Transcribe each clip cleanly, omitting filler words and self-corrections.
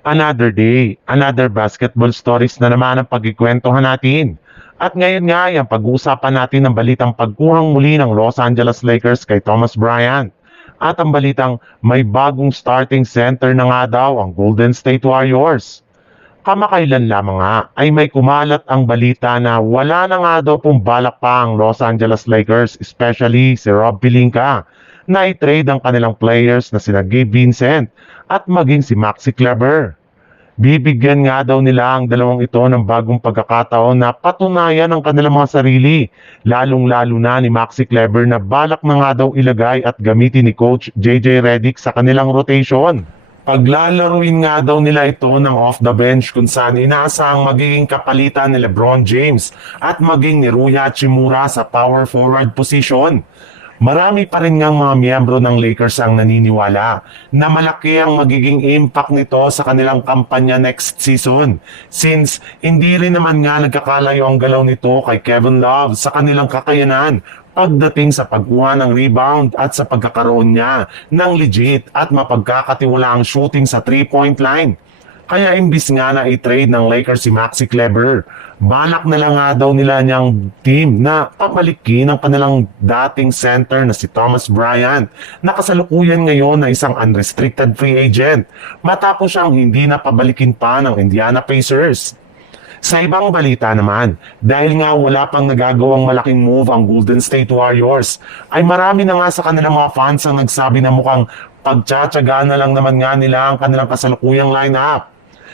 Another day, another basketball stories na naman ang pagkikwentuhan natin. At ngayon nga ay ang pag-uusapan natin ang balitang pagkuhang muli ng Los Angeles Lakers kay Thomas Bryant. At ang balitang may bagong starting center na nga daw ang Golden State Warriors. Kamakailan lamang nga ay may kumalat ang balita na wala na nga daw pong balak pa ang Los Angeles Lakers, especially si Rob Pelinka, na i-trade ang kanilang players na sina Gabe Vincent at maging si Maxi Kleber. Bibigyan nga daw nila ang dalawang ito ng bagong pagkakataon na patunayan ang kanilang mga sarili, lalong-lalo na ni Maxi Kleber na balak na nga daw ilagay at gamitin ni Coach JJ Redick sa kanilang rotation. Paglalaruin nga daw nila ito ng off the bench kung saan inaasahang magiging kapalitan ni LeBron James at maging ni Rui Hachimura sa power forward position. Marami pa rin ngang mga miyembro ng Lakers ang naniniwala na malaki ang magiging impact nito sa kanilang kampanya next season since hindi rin naman nga nagkakalayo ang galaw nito kay Kevin Love sa kanilang kakayanan pagdating sa pagkuha ng rebound at sa pagkakaroon niya ng legit at mapagkakatiwalaang shooting sa 3-point line. Kaya imbis nga na i-trade ng Lakers si Maxi Kleber, balak na lang nga daw nila niyang team na pabalikin ang kanilang dating center na si Thomas Bryant na kasalukuyan ngayon na isang unrestricted free agent matapos siyang hindi na pabalikin pa ng Indiana Pacers. Sa ibang balita naman, dahil nga wala pang nagagawang malaking move ang Golden State Warriors, ay marami na nga sa kanilang mga fans ang nagsabi na mukhang pagtsatsaga na lang naman nga nila ang kanilang kasalukuyang lineup.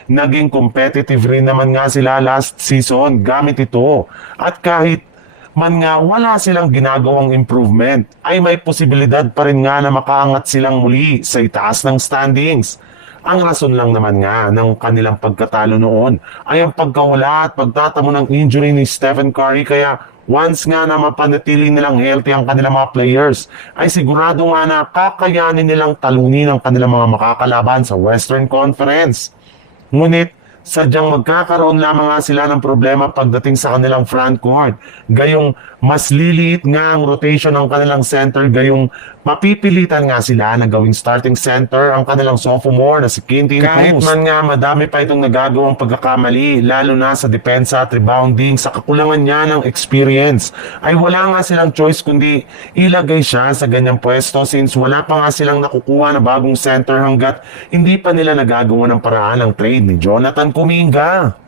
Naging competitive rin naman nga sila last season gamit ito. At kahit man nga wala silang ginagawang improvement, ay may posibilidad pa rin nga na makaangat silang muli sa itaas ng standings. Ang rason lang naman nga ng kanilang pagkatalo noon ay ang pagkawala at pagtatamo ng injury ni Stephen Curry, kaya once nga na mapanatili nilang healthy ang kanilang mga players, ay sigurado nga na kakayanin nilang talunin ang kanilang mga makakalaban sa Western Conference. Ngunit, sadyang magkakaroon lamang nga sila ng problema pagdating sa kanilang frontcourt. Gayong mas liliit nga ang rotation ng kanilang center, gayong mapipilitan nga sila na gawing starting center ang kanilang sophomore na si Quintin Cruz. Kahit man nga madami pa itong nagagawang pagkakamali, lalo na sa depensa at rebounding, sa kakulangan niya ng experience, ay wala nga silang choice kundi ilagay siya sa ganyang pwesto since wala pa nga silang nakukuha na bagong center hanggat hindi pa nila nagagawa ng paraan ng trade ni Jonathan Kuminga.